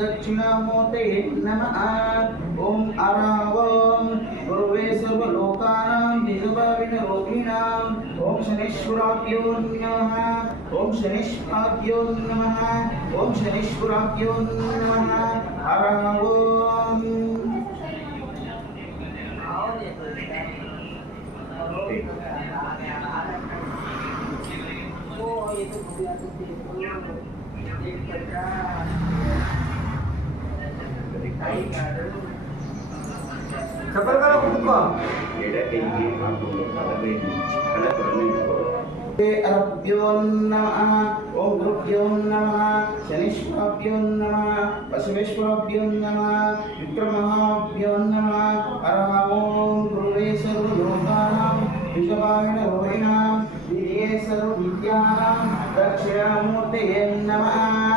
दक्षिणामूर्तये नमः। ओम आरावं गुरुवे सर्वलोकानां बीजभाविनरोगिणां ओम शनीश्वराभ्यो नमः। ओम शनीश्वराभ्यो नमः। ओम शनीश्वराभ्यो नमः। आरावं Sabar kalau buka. अरभ्यो नमः। ओम गुरुभ्यो नमः। शनीश्वराभ्यो नमः। बसवेश्वराभ्यो नमः। विक्रमाभ्यो नमः। ओम गुरुवे सर्वलोकानां विश्वभाविनरोगिणां दिव्ये सर्वविद्यानां दक्षिणामूर्तये नमः।